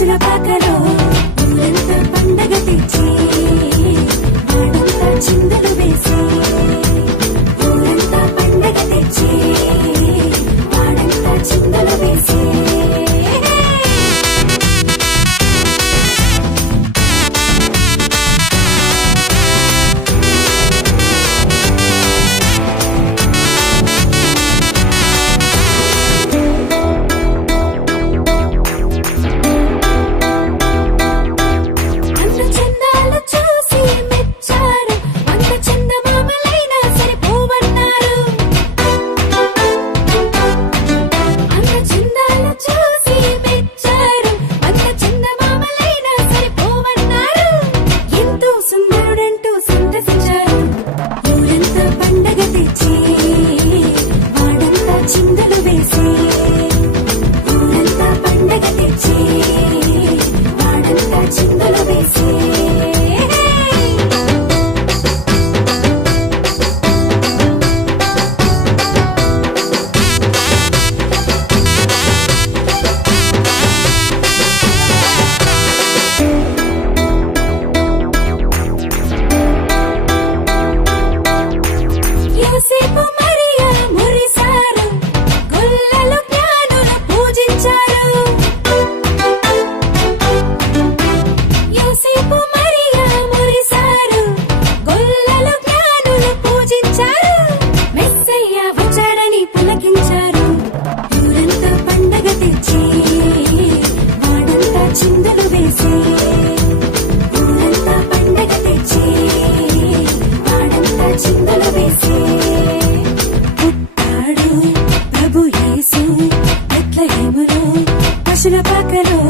పశుల పాకలో ఊరంతా పండగ తెచ్చి వాడంతా చిందలు వేసి ఊరంతా పండగ తెచ్చి వాడంతా చిందలు వేసి చిందలు వేసి ఊరంతా పండగ తెచ్చి వాడంతా చిందలు వేసి పుట్టాడు ప్రభు యేసు బెత్లెహేములో పశుల పాకలో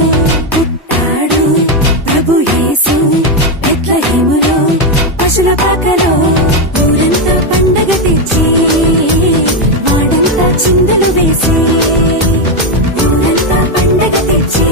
పుట్టాడు ప్రభు యేసు బెత్లెహేములో పశుల పాకలో ఊరంతా పండగ తెచ్చి వాడంతా చిందలు వేసి ఊరంతా పండగ తెచ్చి